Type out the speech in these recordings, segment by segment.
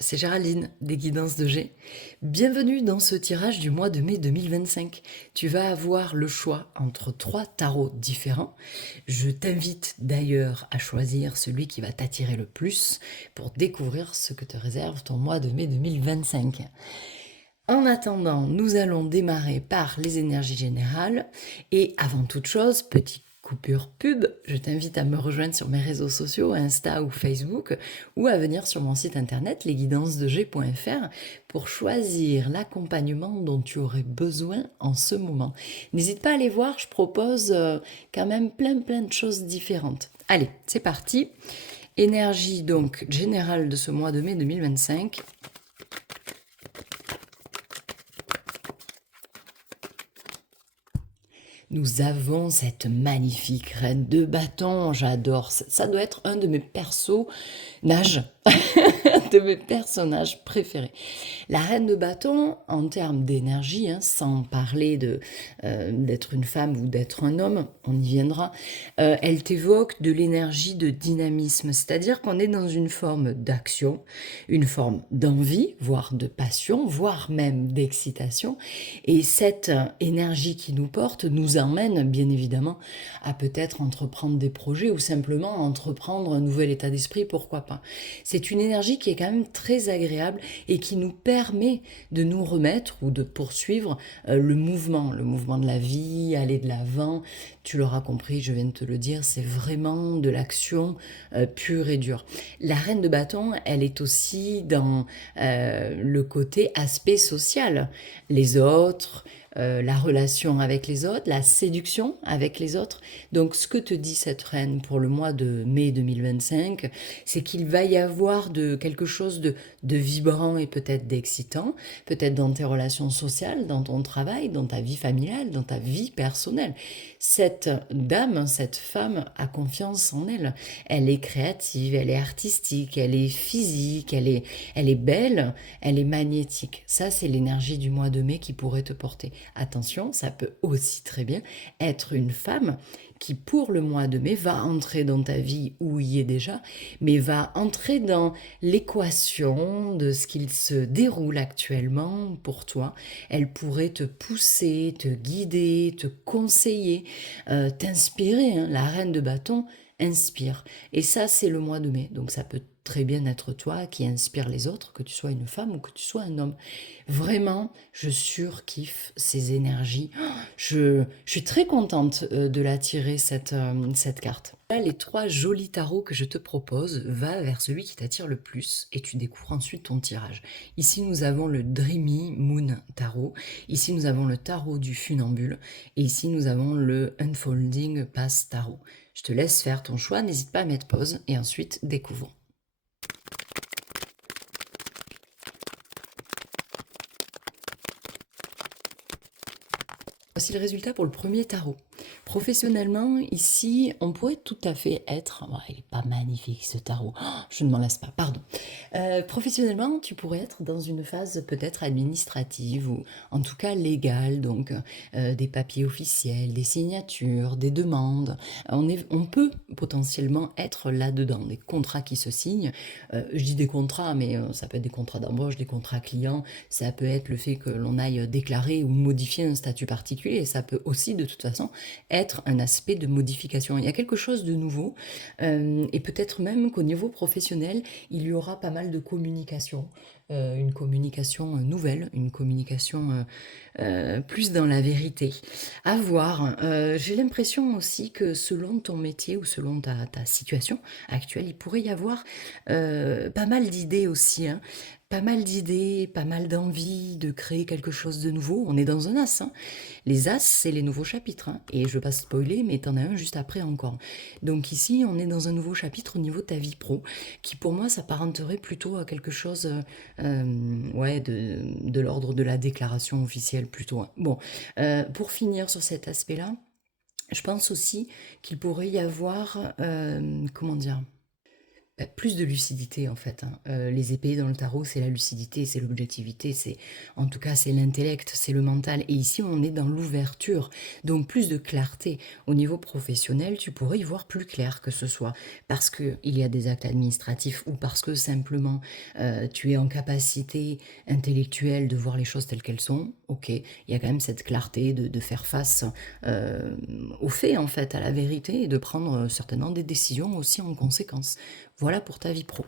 C'est Géraldine, des Guidances de G. Bienvenue dans ce tirage du mois de mai 2025. Tu vas avoir le choix entre 3 tarots différents. Je t'invite d'ailleurs à choisir celui qui va t'attirer le plus pour découvrir ce que te réserve ton mois de mai 2025. En attendant, nous allons démarrer par les énergies générales. Et avant toute chose, petite coupure pub, je t'invite à me rejoindre sur mes réseaux sociaux, Insta ou Facebook, ou à venir sur mon site internet lesguidancesdeg.fr pour choisir l'accompagnement dont tu aurais besoin en ce moment. N'hésite pas à aller voir, je propose quand même plein de choses différentes. Allez, c'est parti. Énergie donc générale de ce mois de mai 2025. Nous avons cette magnifique reine de bâton, j'adore. Ça doit être un de mes personnages, de mes personnages préférés. La reine de bâton, en termes d'énergie, sans parler d'être une femme ou d'être un homme, on y viendra, elle t'évoque de l'énergie de dynamisme, c'est-à-dire qu'on est dans une forme d'action, une forme d'envie, voire de passion, voire même d'excitation, et cette énergie qui nous porte nous emmène bien évidemment à peut-être entreprendre des projets ou simplement entreprendre un nouvel état d'esprit, pourquoi pas. C'est une énergie qui est quand même très agréable et qui nous permet de nous remettre ou de poursuivre le mouvement de la vie, aller de l'avant. Tu l'auras compris, je viens de te le dire, c'est vraiment de l'action pure et dure. La reine de bâton, elle est aussi dans le côté aspect social. Les autres, la relation avec les autres, la séduction avec les autres. Donc ce que te dit cette reine pour le mois de mai 2025, c'est qu'il va y avoir quelque chose de vibrant et peut-être d'excitant, peut-être dans tes relations sociales, dans ton travail, dans ta vie familiale, dans ta vie personnelle. Cette dame, cette femme a confiance en elle. Elle est créative, elle est artistique, elle est physique, elle est belle, elle est magnétique. Ça, c'est l'énergie du mois de mai qui pourrait te porter. Attention, ça peut aussi très bien être une femme qui, pour le mois de mai, va entrer dans ta vie ou y est déjà, mais va entrer dans l'équation de ce qu'il se déroule actuellement pour toi. Elle pourrait te pousser, te guider, te conseiller, t'inspirer. La reine de bâton inspire. Et ça, c'est le mois de mai. Donc ça peut très bien être toi qui inspire les autres, que tu sois une femme ou que tu sois un homme. Vraiment, je surkiffe ces énergies. Je suis très contente de la tirer, cette carte. Là, les 3 jolis tarots que je te propose, va vers celui qui t'attire le plus et tu découvres ensuite ton tirage. Ici, nous avons le Dreamy Moon Tarot. Ici, nous avons le tarot du funambule. Et ici, nous avons le Unfolding Pass Tarot. Je te laisse faire ton choix, n'hésite pas à mettre pause et ensuite découvrons. Voici le résultat pour le premier tarot. Professionnellement, ici, on pourrait tout à fait être... Oh, il n'est pas magnifique ce tarot, oh, je ne m'en lasse pas, pardon. Professionnellement, tu pourrais être dans une phase peut-être administrative ou en tout cas légale, donc des papiers officiels, des signatures, des demandes. On peut potentiellement être là-dedans, des contrats qui se signent. Je dis des contrats, mais ça peut être des contrats d'embauche, des contrats clients, ça peut être le fait que l'on aille déclarer ou modifier un statut particulier, et ça peut aussi de toute façon être un aspect de modification. Il y a quelque chose de nouveau, et peut-être même qu'au niveau professionnel, il y aura pas mal de communication, une communication nouvelle, une communication plus dans la vérité. À voir. J'ai l'impression aussi que selon ton métier ou selon ta situation actuelle, il pourrait y avoir pas mal d'idées aussi, hein. Pas mal d'idées, pas mal d'envie de créer quelque chose de nouveau. On est dans un as, hein. Les as, c'est les nouveaux chapitres, hein. Et je ne veux pas spoiler, mais t'en as un juste après encore. Donc ici, on est dans un nouveau chapitre au niveau de ta vie pro, qui pour moi s'apparenterait plutôt à quelque chose ouais, de l'ordre de la déclaration officielle plutôt, hein. Bon, pour finir sur cet aspect-là, je pense aussi qu'il pourrait y avoir, comment dire, Plus de lucidité en fait, hein. Les épées dans le tarot, c'est la lucidité, c'est l'objectivité, en tout cas, c'est l'intellect, c'est le mental. Et ici, on est dans l'ouverture, donc plus de clarté. Au niveau professionnel, tu pourrais y voir plus clair, que ce soit parce qu'il y a des actes administratifs ou parce que simplement tu es en capacité intellectuelle de voir les choses telles qu'elles sont. Ok, il y a quand même cette clarté de faire face euh, aux faits en fait, à la vérité et de prendre certainement des décisions aussi en conséquence. Voilà pour ta vie pro.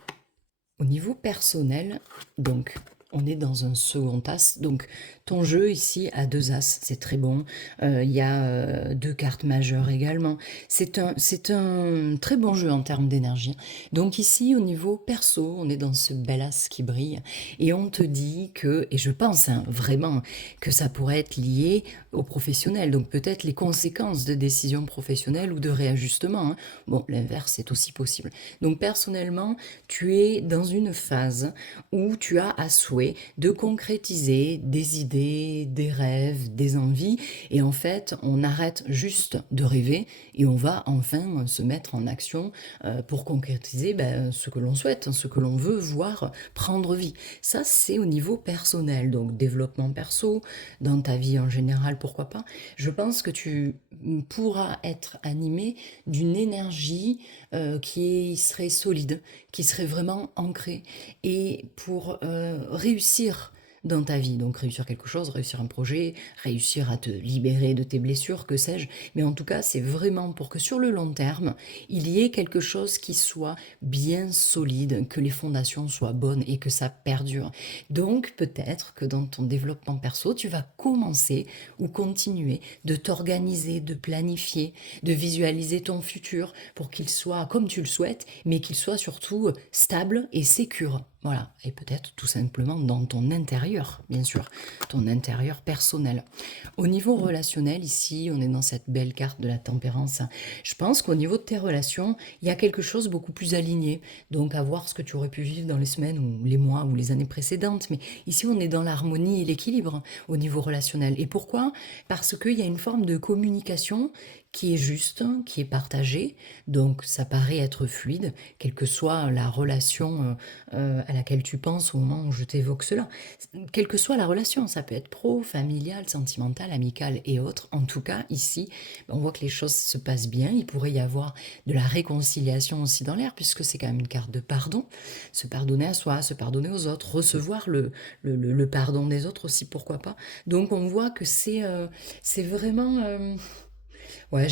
Au niveau personnel, donc, on est dans un second as. Donc, ton jeu ici a deux as, c'est très bon. Il y a deux cartes majeures également. C'est un très bon jeu en termes d'énergie. Donc ici, au niveau perso, on est dans ce bel as qui brille. Et on te dit que, et je pense hein, vraiment que ça pourrait être lié au professionnel. Donc peut-être les conséquences de décisions professionnelles ou de réajustements, hein. Bon, l'inverse est aussi possible. Donc personnellement, tu es dans une phase où tu as à souhait de concrétiser des idées, des rêves, des envies, et en fait, on arrête juste de rêver et on va enfin se mettre en action pour concrétiser ce que l'on souhaite, ce que l'on veut voir prendre vie. Ça, c'est au niveau personnel, donc développement perso, dans ta vie en général, pourquoi pas. Je pense que tu pourras être animé d'une énergie qui serait solide, qui serait vraiment ancrée. Et pour réussir dans ta vie, donc réussir quelque chose, réussir un projet, réussir à te libérer de tes blessures, que sais-je, mais en tout cas, c'est vraiment pour que sur le long terme, il y ait quelque chose qui soit bien solide, que les fondations soient bonnes et que ça perdure. Donc peut-être que dans ton développement perso, tu vas commencer ou continuer de t'organiser, de planifier, de visualiser ton futur pour qu'il soit comme tu le souhaites, mais qu'il soit surtout stable et sécure. Voilà, et peut-être tout simplement dans ton intérieur, bien sûr, ton intérieur personnel. Au niveau relationnel, ici, on est dans cette belle carte de la tempérance. Je pense qu'au niveau de tes relations, il y a quelque chose beaucoup plus aligné. Donc, à voir ce que tu aurais pu vivre dans les semaines ou les mois ou les années précédentes. Mais ici, on est dans l'harmonie et l'équilibre au niveau relationnel. Et pourquoi? Parce qu'il y a une forme de communication qui est juste, qui est partagée, donc ça paraît être fluide, quelle que soit la relation à laquelle tu penses au moment où je t'évoque cela. Quelle que soit la relation, ça peut être pro, familiale, sentimentale, amicale et autres. En tout cas, ici, on voit que les choses se passent bien. Il pourrait y avoir de la réconciliation aussi dans l'air, puisque c'est quand même une carte de pardon. Se pardonner à soi, se pardonner aux autres, recevoir le pardon des autres aussi, pourquoi pas. Donc on voit que c'est vraiment... Ouais,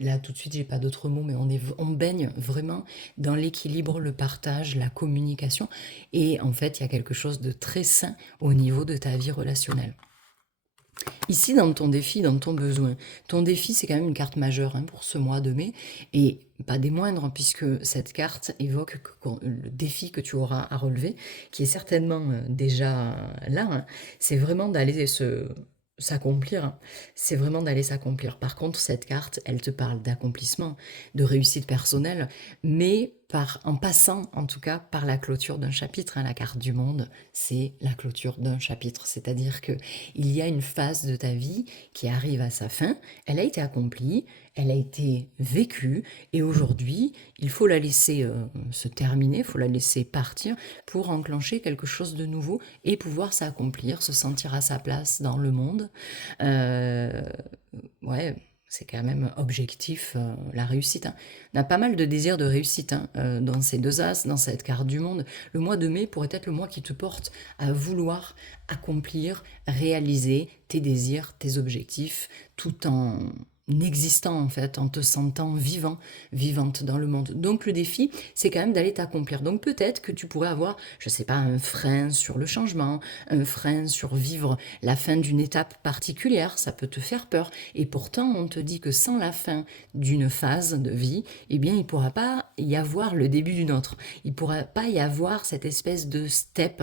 là tout de suite, j'ai pas d'autres mots, mais on baigne vraiment dans l'équilibre, le partage, la communication. Et en fait, il y a quelque chose de très sain au niveau de ta vie relationnelle. Ici, dans ton défi, dans ton défi, c'est quand même une carte majeure hein, pour ce mois de mai, et pas des moindres, puisque cette carte évoque le défi que tu auras à relever, qui est certainement déjà là, hein, c'est vraiment d'aller s'accomplir, hein. C'est vraiment d'aller s'accomplir. Par contre, cette carte, elle te parle d'accomplissement, de réussite personnelle, mais en passant, en tout cas, par la clôture d'un chapitre, hein. La carte du monde, c'est la clôture d'un chapitre. C'est-à-dire que il y a une phase de ta vie qui arrive à sa fin, elle a été accomplie, elle a été vécue, et aujourd'hui, il faut la laisser se terminer, il faut la laisser partir pour enclencher quelque chose de nouveau et pouvoir s'accomplir, se sentir à sa place dans le monde. Euh, ouais, c'est quand même objectif, la réussite, hein. On a pas mal de désirs de réussite hein, dans ces deux as, dans cette carte du monde. Le mois de mai pourrait être le mois qui te porte à vouloir accomplir, réaliser tes désirs, tes objectifs, tout en existant en fait, en te sentant vivant, vivante dans le monde. Donc le défi, c'est quand même d'aller t'accomplir. Donc peut-être que tu pourrais avoir, je sais pas, un frein sur le changement, un frein sur vivre la fin d'une étape particulière, ça peut te faire peur. Et pourtant, on te dit que sans la fin d'une phase de vie, eh bien, il ne pourra pas y avoir le début d'une autre. Il ne pourra pas y avoir cette espèce de step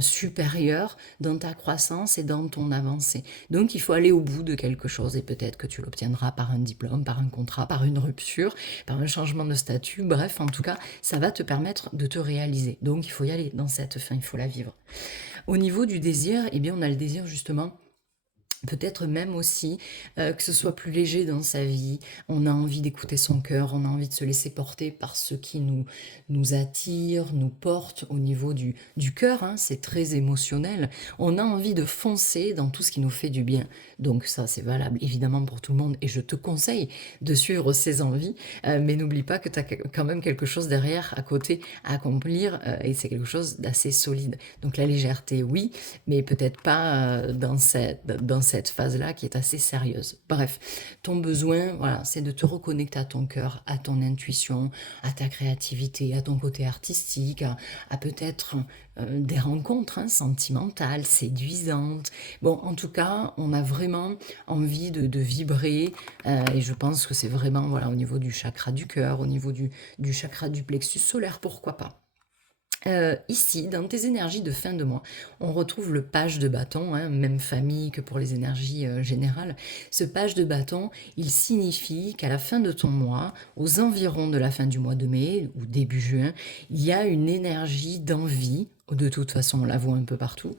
supérieur dans ta croissance et dans ton avancée. Donc, il faut aller au bout de quelque chose et peut-être que tu l'obtiendras par un diplôme, par un contrat, par une rupture, par un changement de statut. Bref, en tout cas, ça va te permettre de te réaliser. Donc, il faut y aller dans cette fin, il faut la vivre. Au niveau du désir, eh bien, on a le désir justement Peut-être même aussi que ce soit plus léger dans sa vie. On a envie d'écouter son cœur, on a envie de se laisser porter par ce qui nous attire, nous porte au niveau du cœur, hein, c'est très émotionnel. On a envie de foncer dans tout ce qui nous fait du bien. Donc ça, c'est valable évidemment pour tout le monde et je te conseille de suivre ces envies, mais n'oublie pas que tu as quand même quelque chose derrière, à côté, à accomplir et c'est quelque chose d'assez solide. Donc la légèreté, oui, mais peut-être pas dans cette phase-là qui est assez sérieuse. Bref, ton besoin, voilà, c'est de te reconnecter à ton cœur, à ton intuition, à ta créativité, à ton côté artistique, à peut-être des rencontres hein, sentimentales, séduisantes. Bon, en tout cas, on a vraiment envie de vibrer et je pense que c'est vraiment voilà, au niveau du chakra du cœur, au niveau du chakra du plexus solaire, pourquoi pas. Ici, dans tes énergies de fin de mois, on retrouve le page de bâton, hein, même famille que pour les énergies générales. Ce page de bâton, il signifie qu'à la fin de ton mois, aux environs de la fin du mois de mai ou début juin, il y a une énergie d'envie, de toute façon on la voit un peu partout,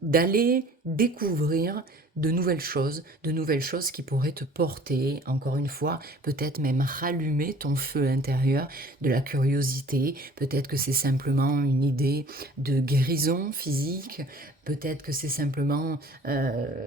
d'aller découvrir de nouvelles choses qui pourraient te porter, encore une fois, peut-être même rallumer ton feu intérieur, de la curiosité, peut-être que c'est simplement une idée de guérison physique, peut-être que c'est simplement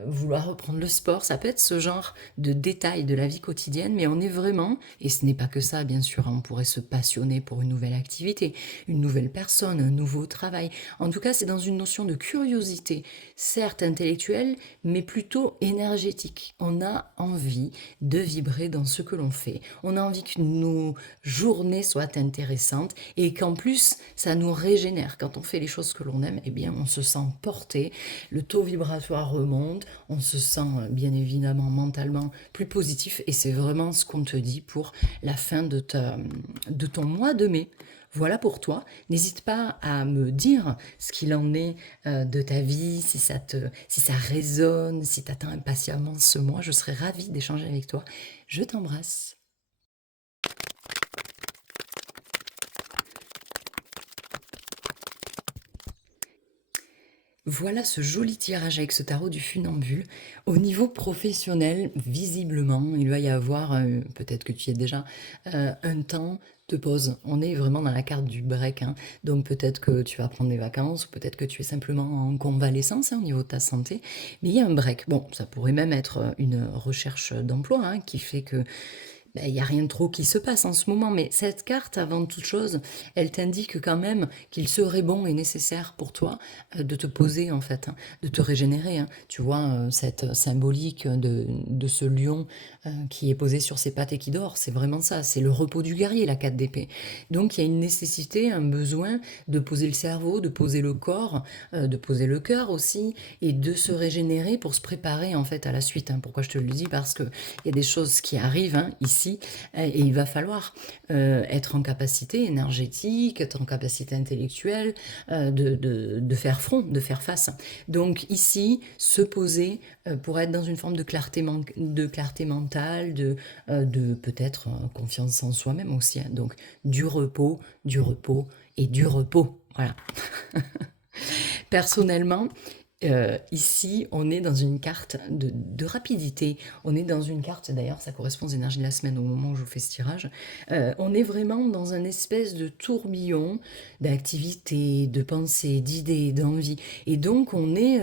vouloir reprendre le sport, ça peut être ce genre de détails de la vie quotidienne, mais on est vraiment, et ce n'est pas que ça bien sûr, on pourrait se passionner pour une nouvelle activité, une nouvelle personne, un nouveau travail, en tout cas c'est dans une notion de curiosité, certes intellectuelle, mais plutôt énergétique. On a envie de vibrer dans ce que l'on fait, on a envie que nos journées soient intéressantes et qu'en plus ça nous régénère. Quand on fait les choses que l'on aime, eh bien on se sent porté, le taux vibratoire remonte, on se sent bien évidemment mentalement plus positif et c'est vraiment ce qu'on te dit pour la fin de ton mois de mai. Voilà pour toi. N'hésite pas à me dire ce qu'il en est de ta vie, si ça résonne, si tu attends impatiemment ce mois. Je serais ravie d'échanger avec toi. Je t'embrasse. Voilà ce joli tirage avec ce tarot du funambule. Au niveau professionnel, visiblement, il va y avoir, peut-être que tu y es déjà, un temps de pause. On est vraiment dans la carte du break, hein. Donc peut-être que tu vas prendre des vacances, ou peut-être que tu es simplement en convalescence hein, au niveau de ta santé. Mais il y a un break. Bon, ça pourrait même être une recherche d'emploi hein, qui fait que ben, il n'y a rien de trop qui se passe en ce moment, mais cette carte, avant toute chose, elle t'indique quand même qu'il serait bon et nécessaire pour toi de te poser, en fait, hein, de te régénérer. Hein. Tu vois, cette symbolique de ce lion qui est posé sur ses pattes et qui dort, c'est vraiment ça, c'est le repos du guerrier, la 4 d'épée. Donc il y a une nécessité, un besoin de poser le cerveau, de poser le corps, de poser le cœur aussi, et de se régénérer pour se préparer, en fait, à la suite. Hein. Pourquoi je te le dis? Parce qu'il y a des choses qui arrivent hein, ici, et il va falloir être en capacité énergétique, être en capacité intellectuelle de faire front, de faire face. Donc ici, se poser pour être dans une forme de clarté mentale, de peut-être confiance en soi-même aussi. Hein. Donc du repos et du repos. Voilà. Personnellement, ici, on est dans une carte de rapidité. On est dans une carte, d'ailleurs, ça correspond aux énergies de la semaine au moment où je vous fais ce tirage. On est vraiment dans un espèce de tourbillon d'activités, de pensées, d'idées, d'envies. Et donc, on est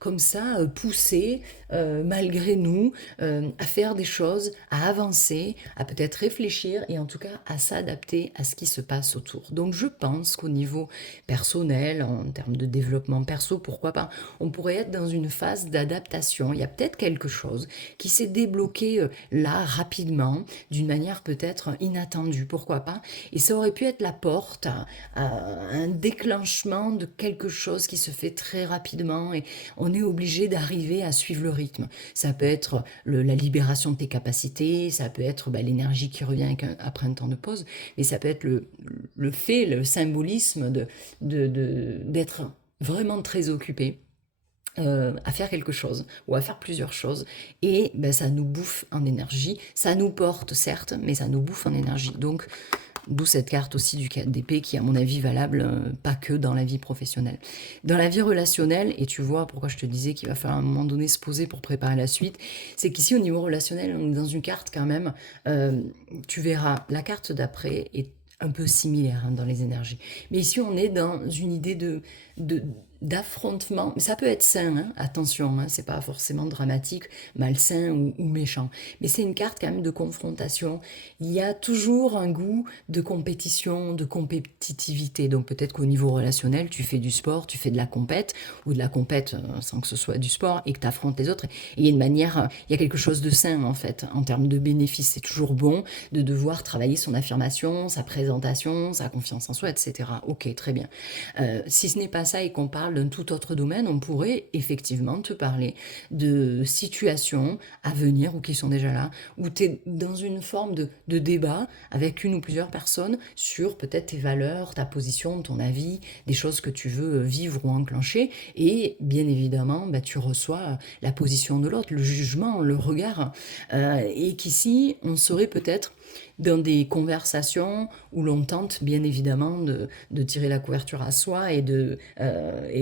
comme ça, poussé, malgré nous, à faire des choses, à avancer, à peut-être réfléchir et en tout cas à s'adapter à ce qui se passe autour. Donc, je pense qu'au niveau personnel, en termes de développement perso, pourquoi pas, on pourrait être dans une phase d'adaptation. Il y a peut-être quelque chose qui s'est débloqué là rapidement, d'une manière peut-être inattendue, pourquoi pas. Et ça aurait pu être la porte à un déclenchement de quelque chose qui se fait très rapidement et on est obligé d'arriver à suivre le rythme. Ça peut être la libération de tes capacités, ça peut être l'énergie qui revient après un temps de pause, mais ça peut être le fait, le symbolisme d'être vraiment très occupé à faire quelque chose ou à faire plusieurs choses et ça nous bouffe en énergie, ça nous porte certes mais ça nous bouffe en énergie donc D'où cette carte aussi du 4 d'épée qui est à mon avis valable, pas que dans la vie professionnelle. Dans la vie relationnelle, et tu vois pourquoi je te disais qu'il va falloir à un moment donné se poser pour préparer la suite, c'est qu'ici au niveau relationnel, on est dans une carte quand même, tu verras, la carte d'après est un peu similaire dans les énergies. Mais ici, on est dans une idée de d'affrontement, mais ça peut être sain, attention, c'est pas forcément dramatique, malsain ou méchant, mais c'est une carte quand même de confrontation. Il y a toujours un goût de compétition, de compétitivité, donc peut-être qu'au niveau relationnel, tu fais du sport, tu fais de la compète, ou de la compète sans que ce soit du sport, et que tu affrontes les autres, et il y a une manière, il y a quelque chose de sain en fait, en termes de bénéfices, c'est toujours bon de devoir travailler son affirmation, sa présentation, sa confiance en soi, etc. Ok, très bien. Si ce n'est pas ça et qu'on parle d'un tout autre domaine, on pourrait effectivement te parler de situations à venir ou qui sont déjà là, où tu es dans une forme de débat avec une ou plusieurs personnes sur peut-être tes valeurs, ta position, ton avis, des choses que tu veux vivre ou enclencher. Et bien évidemment, tu reçois la position de l'autre, le jugement, le regard. Et qu'ici, on serait peut-être dans des conversations où l'on tente bien évidemment de tirer la couverture à soi et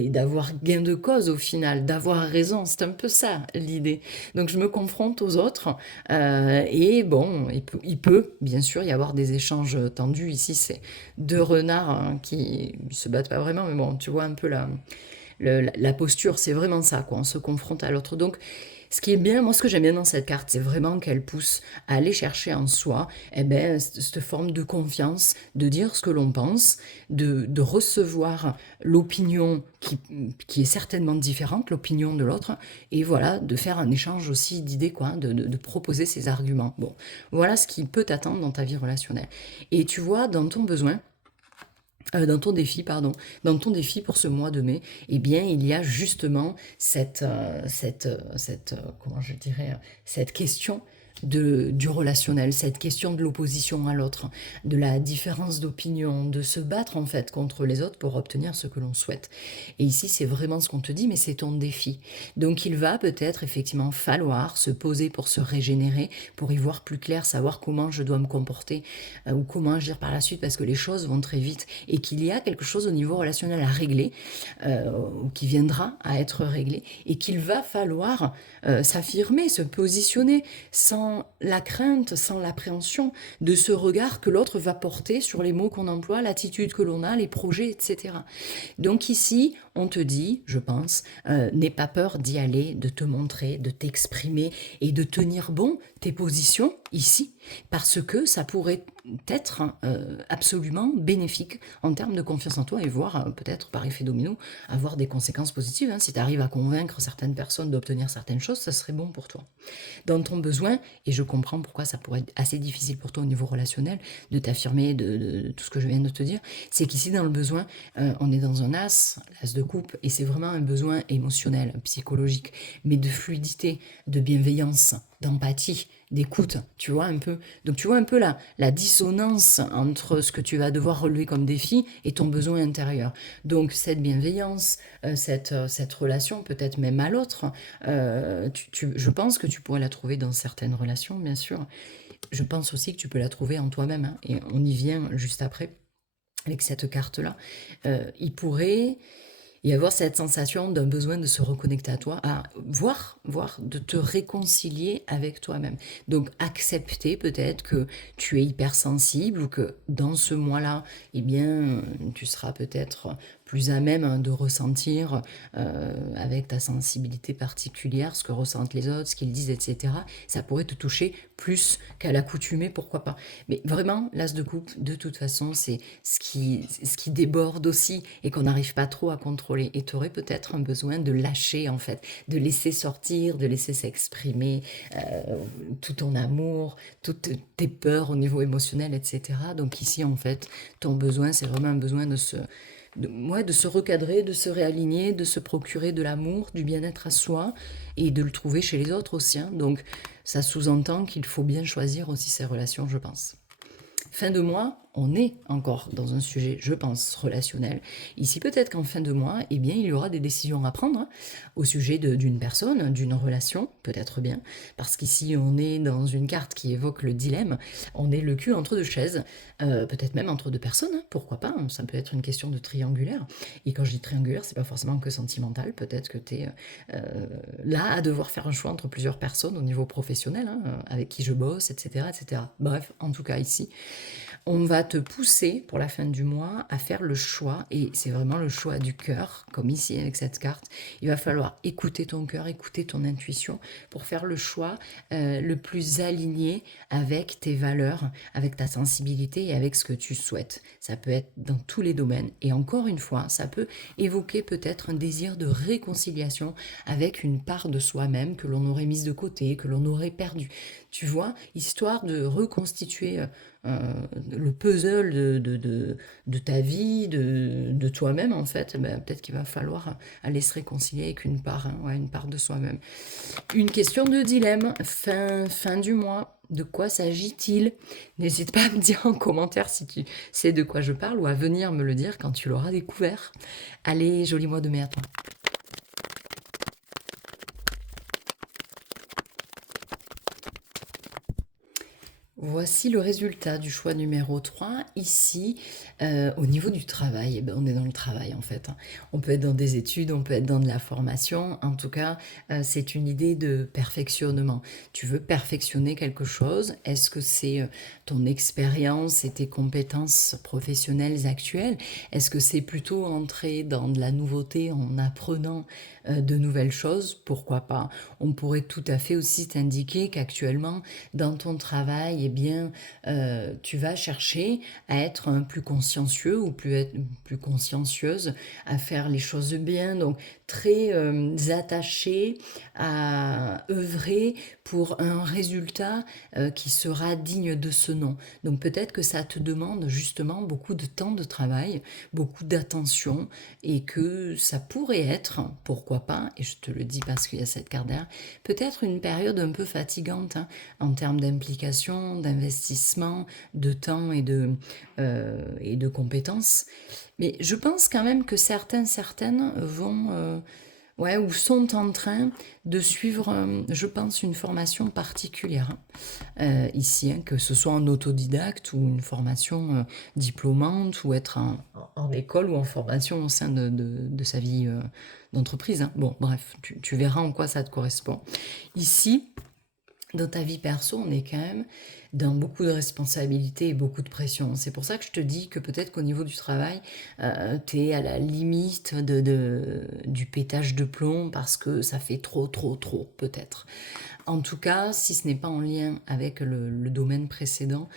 d'avoir gain de cause au final, d'avoir raison. C'est un peu ça l'idée. Donc je me confronte aux autres et bon, il peut bien sûr y avoir des échanges tendus. Ici, c'est deux renards qui se battent pas vraiment, mais bon, tu vois un peu la posture, c'est vraiment ça, quoi. On se confronte à l'autre. Donc, ce qui est bien, moi ce que j'aime bien dans cette carte, c'est vraiment qu'elle pousse à aller chercher en soi cette forme de confiance, de dire ce que l'on pense, de recevoir l'opinion qui est certainement différente, l'opinion de l'autre, et voilà, de faire un échange aussi d'idées, quoi, de proposer ses arguments. Bon, voilà ce qui peut t'attendre dans ta vie relationnelle. Et tu vois, dans ton défi, pardon, dans ton défi pour ce mois de mai, eh bien, il y a justement comment je dirais, cette question du relationnel, cette question de l'opposition à l'autre, de la différence d'opinion, de se battre en fait contre les autres pour obtenir ce que l'on souhaite. Et ici, c'est vraiment ce qu'on te dit, mais c'est ton défi. Donc, il va peut-être effectivement falloir se poser pour se régénérer, pour y voir plus clair, savoir comment je dois me comporter ou comment agir par la suite, parce que les choses vont très vite et qu'il y a quelque chose au niveau relationnel à régler, ou qui viendra à être réglé, et qu'il va falloir s'affirmer, se positionner sans la crainte, sans l'appréhension de ce regard que l'autre va porter sur les mots qu'on emploie, l'attitude que l'on a, les projets, etc. Donc ici, on te dit, je pense, n'aie pas peur d'y aller, de te montrer, de t'exprimer et de tenir bon tes positions ici, parce que ça pourrait être absolument bénéfique en termes de confiance en toi et voire peut-être par effet domino avoir des conséquences positives. Si tu arrives à convaincre certaines personnes d'obtenir certaines choses, ça serait bon pour toi. Dans ton besoin, et je comprends pourquoi ça pourrait être assez difficile pour toi au niveau relationnel de t'affirmer de tout ce que je viens de te dire, c'est qu'ici dans le besoin, on est dans un l'as de coupe, et c'est vraiment un besoin émotionnel, psychologique, mais de fluidité, de bienveillance, d'empathie, d'écoute, tu vois un peu. Donc tu vois un peu la dissonance entre ce que tu vas devoir relever comme défi et ton besoin intérieur. Donc cette bienveillance, cette relation, peut-être même à l'autre, je pense que tu pourrais la trouver dans certaines relations, bien sûr. Je pense aussi que tu peux la trouver en toi-même, et on y vient juste après avec cette carte-là. Il pourrait y avoir cette sensation d'un besoin de se reconnecter à toi, voire de te réconcilier avec toi-même. Donc accepter peut-être que tu es hypersensible, ou que dans ce mois-là, eh bien, tu seras peut-être plus à même de ressentir avec ta sensibilité particulière ce que ressentent les autres, ce qu'ils disent, etc. Ça pourrait te toucher plus qu'à l'accoutumée, pourquoi pas. Mais vraiment, l'as de coupe, de toute façon, c'est ce qui déborde aussi et qu'on n'arrive pas trop à contrôler. Et tu aurais peut-être un besoin de lâcher, en fait, de laisser sortir, de laisser s'exprimer tout ton amour, toutes tes peurs au niveau émotionnel, etc. Donc ici, en fait, ton besoin, c'est vraiment un besoin de se recadrer, de se réaligner, de se procurer de l'amour, du bien-être à soi, et de le trouver chez les autres aussi. Donc ça sous-entend qu'il faut bien choisir aussi ses relations, je pense. Fin de mois, on est encore dans un sujet, je pense, relationnel. Ici, peut-être qu'en fin de mois, eh bien, il y aura des décisions à prendre au sujet d'une personne, d'une relation, peut-être bien, parce qu'ici, on est dans une carte qui évoque le dilemme, on est le cul entre deux chaises, peut-être même entre deux personnes, pourquoi pas, ça peut être une question de triangulaire. Et quand je dis triangulaire, c'est pas forcément que sentimental, peut-être que tu es là à devoir faire un choix entre plusieurs personnes au niveau professionnel, avec qui je bosse, etc., etc. Bref, en tout cas ici, on va te pousser pour la fin du mois à faire le choix, et c'est vraiment le choix du cœur, comme ici avec cette carte. Il va falloir écouter ton cœur, écouter ton intuition pour faire le choix le plus aligné avec tes valeurs, avec ta sensibilité et avec ce que tu souhaites. Ça peut être dans tous les domaines, et encore une fois, ça peut évoquer peut-être un désir de réconciliation avec une part de soi-même que l'on aurait mise de côté, que l'on aurait perdue. Tu vois, histoire de reconstituer le puzzle de ta vie, de toi-même en fait, ben, peut-être qu'il va falloir aller se réconcilier avec une part, ouais, une part de soi-même. Une question de dilemme, fin du mois, de quoi s'agit-il? N'hésite pas à me dire en commentaire si tu sais de quoi je parle ou à venir me le dire quand tu l'auras découvert. Allez, joli mois de mai à toi. Voici le résultat du choix numéro 3. Ici, au niveau du travail, eh ben, on est dans le travail en fait, hein. On peut être dans des études, on peut être dans de la formation. En tout cas, c'est une idée de perfectionnement. Tu veux perfectionner quelque chose. Est-ce que c'est ton expérience et tes compétences professionnelles actuelles? Est-ce que c'est plutôt entrer dans de la nouveauté en apprenant de nouvelles choses? Pourquoi pas? On pourrait tout à fait aussi t'indiquer qu'actuellement, dans ton travail, eh bien, tu vas chercher à être un plus consciencieux ou plus consciencieuse, à faire les choses bien, donc très attaché à œuvrer pour un résultat qui sera digne de ce nom. Donc peut-être que ça te demande justement beaucoup de temps de travail, beaucoup d'attention, et que ça pourrait être, pourquoi pas, et je te le dis parce qu'il y a cette carte derrière, peut-être une période un peu fatigante, hein, en termes d'implication, d'investissement, de temps et de compétences. Mais je pense quand même que certaines vont, ouais, ou sont en train de suivre, je pense, une formation particulière, hein, ici, hein, que ce soit en autodidacte ou une formation diplômante, ou être en école ou en formation au sein de sa vie d'entreprise, hein. Bon, bref, tu verras en quoi ça te correspond. Ici, dans ta vie perso, on est quand même dans beaucoup de responsabilités et beaucoup de pression. C'est pour ça que je te dis que peut-être qu'au niveau du travail, tu es à la limite du pétage de plomb parce que ça fait trop, peut-être. En tout cas, si ce n'est pas en lien avec le domaine précédent,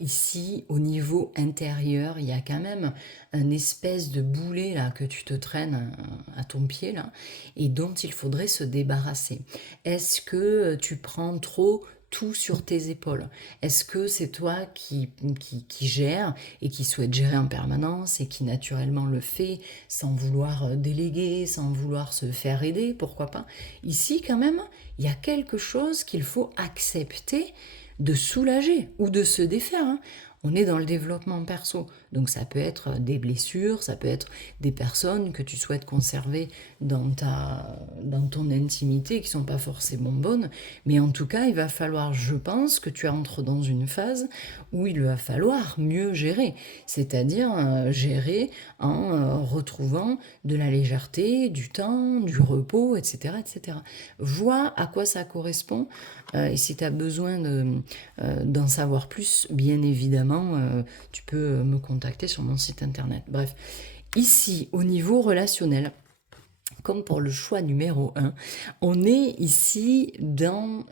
ici, au niveau intérieur, il y a quand même un espèce de boulet là que tu te traînes à ton pied là, et dont il faudrait se débarrasser. Est-ce que tu prends trop tout sur tes épaules? Est-ce que c'est toi qui gère et qui souhaite gérer en permanence et qui naturellement le fait sans vouloir déléguer, sans vouloir se faire aider, pourquoi pas? Ici, quand même, il y a quelque chose qu'il faut accepter de soulager ou de se défaire, hein. On est dans le développement perso, donc ça peut être des blessures, ça peut être des personnes que tu souhaites conserver dans ton intimité qui sont pas forcément bonnes, mais en tout cas, il va falloir, je pense, que tu entres dans une phase où il va falloir mieux gérer, c'est-à-dire gérer en retrouvant de la légèreté, du temps, du repos, etc., etc. Vois à quoi ça correspond, et si tu as besoin d'en savoir plus, bien évidemment, tu peux me contacter sur mon site internet. Bref, ici, au niveau relationnel, comme pour le choix numéro 1, on est ici dans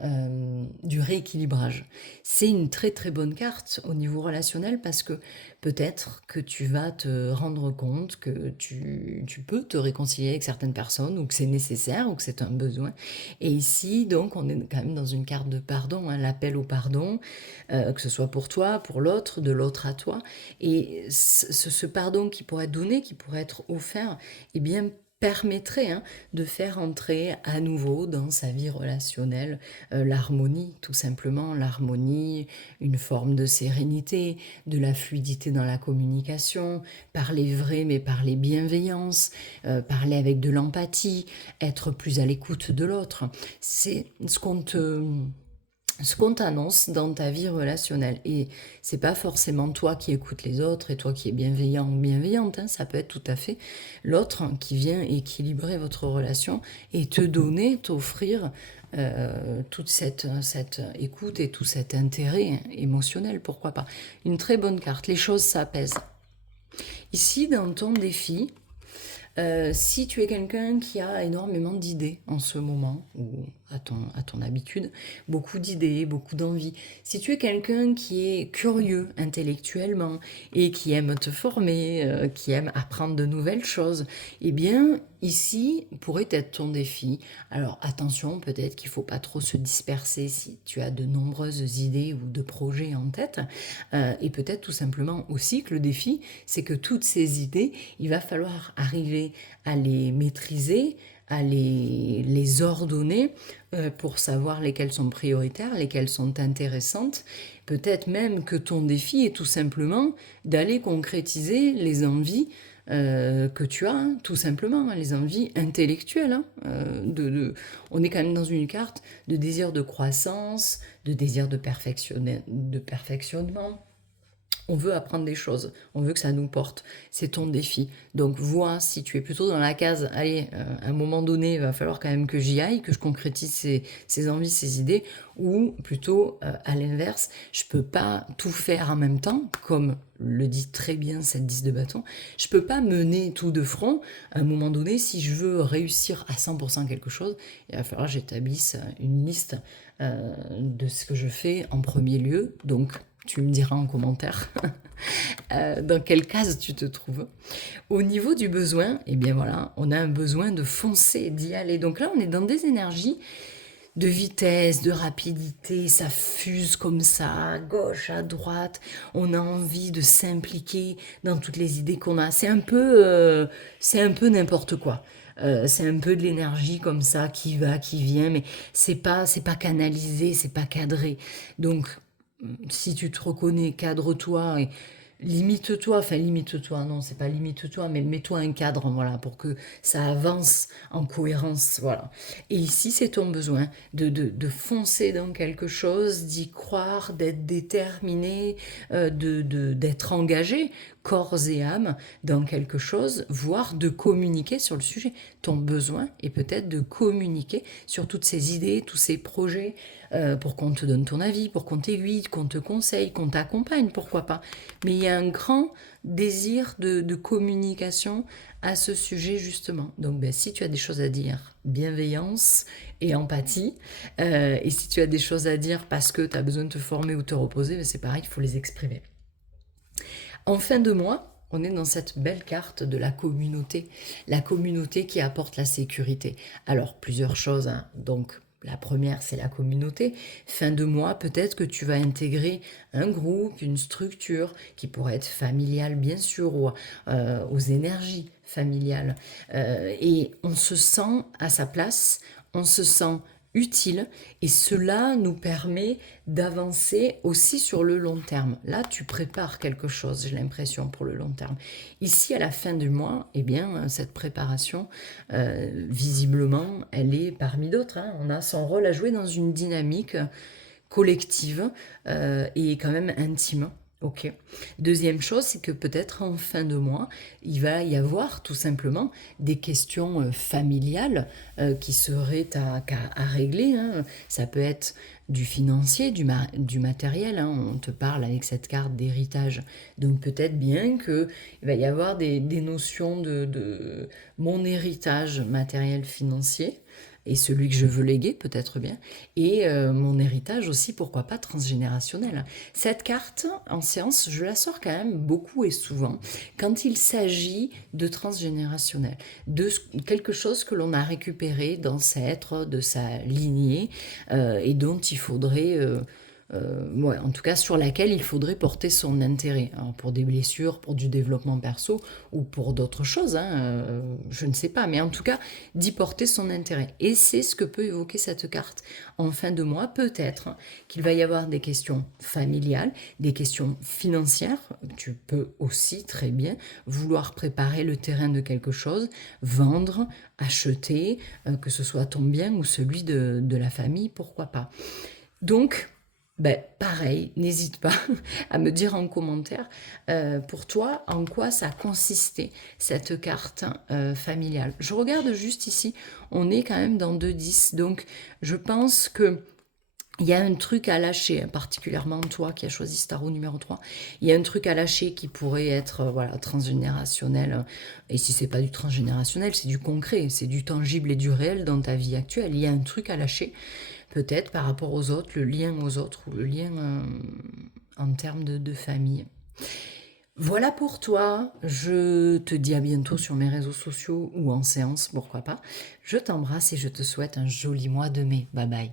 du rééquilibrage. C'est une très très bonne carte au niveau relationnel parce que peut-être que tu vas te rendre compte que tu peux te réconcilier avec certaines personnes ou que c'est nécessaire ou que c'est un besoin. Et ici, donc, on est quand même dans une carte de pardon, hein, l'appel au pardon, que ce soit pour toi, pour l'autre, de l'autre à toi. Et ce pardon qui pourrait être donné, qui pourrait être offert, eh bien, permettrait de faire entrer à nouveau dans sa vie relationnelle l'harmonie, tout simplement, l'harmonie, une forme de sérénité, de la fluidité dans la communication, parler vrai mais parler bienveillance, parler avec de l'empathie, être plus à l'écoute de l'autre. C'est ce qu'on t'annonce dans ta vie relationnelle. Et c'est pas forcément toi qui écoutes les autres et toi qui es bienveillant ou bienveillante, ça peut être tout à fait l'autre qui vient équilibrer votre relation et te donner, t'offrir toute cette écoute et tout cet intérêt émotionnel, pourquoi pas. Une très bonne carte, les choses s'apaisent. Ici, dans ton défi, si tu es quelqu'un qui a énormément d'idées en ce moment, ou à ton habitude, beaucoup d'idées, beaucoup d'envie, si tu es quelqu'un qui est curieux intellectuellement et qui aime te former, qui aime apprendre de nouvelles choses, eh bien, ici pourrait être ton défi. Alors attention, peut-être qu'il ne faut pas trop se disperser si tu as de nombreuses idées ou de projets en tête, et peut-être tout simplement aussi que le défi, c'est que toutes ces idées, il va falloir arriver à les maîtriser, à les ordonner pour savoir lesquelles sont prioritaires, lesquelles sont intéressantes. Peut-être même que ton défi est tout simplement d'aller concrétiser les envies que tu as, tout simplement, les envies intellectuelles. On est quand même dans une carte de désir de croissance, de désir de perfectionnement. On veut apprendre des choses, on veut que ça nous porte. C'est ton défi. Donc vois si tu es plutôt dans la case, allez, à un moment donné, il va falloir quand même que j'y aille, que je concrétise ces envies, ces idées, ou plutôt à l'inverse, je peux pas tout faire en même temps, comme le dit très bien cette 10 de bâton, je peux pas mener tout de front. À un moment donné, si je veux réussir à 100% quelque chose, il va falloir que j'établisse une liste de ce que je fais en premier lieu. Donc, tu me diras en commentaire dans quelle case tu te trouves. Au niveau du besoin, eh bien voilà, on a un besoin de foncer, d'y aller. Donc là, on est dans des énergies de vitesse, de rapidité, ça fuse comme ça, à gauche, à droite. On a envie de s'impliquer dans toutes les idées qu'on a. C'est un peu n'importe quoi. C'est un peu de l'énergie comme ça qui va, qui vient, mais c'est pas canalisé, c'est pas cadré. Donc si tu te reconnais, cadre-toi et limite-toi, non, c'est pas limite-toi, mais mets-toi un cadre, voilà, pour que ça avance en cohérence, voilà. Et ici, c'est ton besoin de foncer dans quelque chose, d'y croire, d'être déterminé, d'être engagé, corps et âme, dans quelque chose, voire de communiquer sur le sujet. Ton besoin est peut-être de communiquer sur toutes ces idées, tous ces projets, pour qu'on te donne ton avis, pour qu'on t'aiguille, qu'on te conseille, qu'on t'accompagne, pourquoi pas. Mais il y a un grand désir de communication à ce sujet justement. Donc si tu as des choses à dire, bienveillance et empathie, et si tu as des choses à dire parce que tu as besoin de te former ou te reposer, c'est pareil, il faut les exprimer. En fin de mois, on est dans cette belle carte de la communauté qui apporte la sécurité. Alors, plusieurs choses, donc la première, c'est la communauté. Fin de mois, peut-être que tu vas intégrer un groupe, une structure qui pourrait être familiale, bien sûr, ou aux énergies familiales. Et on se sent à sa place, on se sent utile et cela nous permet d'avancer aussi sur le long terme. Là, tu prépares quelque chose, j'ai l'impression, pour le long terme. Ici, à la fin du mois, eh bien, cette préparation, visiblement, elle est parmi d'autres. On a son rôle à jouer dans une dynamique collective et quand même intime. Ok. Deuxième chose, c'est que peut-être en fin de mois, il va y avoir tout simplement des questions familiales qui seraient à régler. Ça peut être du financier, du matériel. On te parle avec cette carte d'héritage. Donc peut-être bien qu'il va y avoir des notions de mon héritage matériel financier et celui que je veux léguer, peut-être bien, et mon héritage aussi, pourquoi pas, transgénérationnel. Cette carte, en séance, je la sors quand même beaucoup et souvent, quand il s'agit de transgénérationnel, de quelque chose que l'on a récupéré d'ancêtre, de sa lignée, et dont il faudrait ouais, en tout cas sur laquelle il faudrait porter son intérêt. Alors, pour des blessures, pour du développement perso ou pour d'autres choses, hein, je ne sais pas, mais en tout cas d'y porter son intérêt. Et c'est ce que peut évoquer cette carte. En fin de mois, peut-être qu'il va y avoir des questions familiales, des questions financières. Tu peux aussi très bien vouloir préparer le terrain de quelque chose, vendre, acheter, que ce soit ton bien ou celui de la famille, pourquoi pas. Donc, ben, pareil, n'hésite pas à me dire en commentaire pour toi en quoi ça consistait cette carte familiale. Je regarde juste ici, on est quand même dans 2-10, donc je pense que il y a un truc à lâcher, hein, particulièrement toi qui as choisi ce tarot numéro 3. Il y a un truc à lâcher qui pourrait être voilà, transgénérationnel. Et si c'est pas du transgénérationnel, c'est du concret, c'est du tangible et du réel dans ta vie actuelle. Il y a un truc à lâcher, peut-être par rapport aux autres, le lien aux autres ou le lien en termes de famille. Voilà pour toi. Je te dis à bientôt sur mes réseaux sociaux ou en séance, pourquoi pas. Je t'embrasse et je te souhaite un joli mois de mai. Bye bye.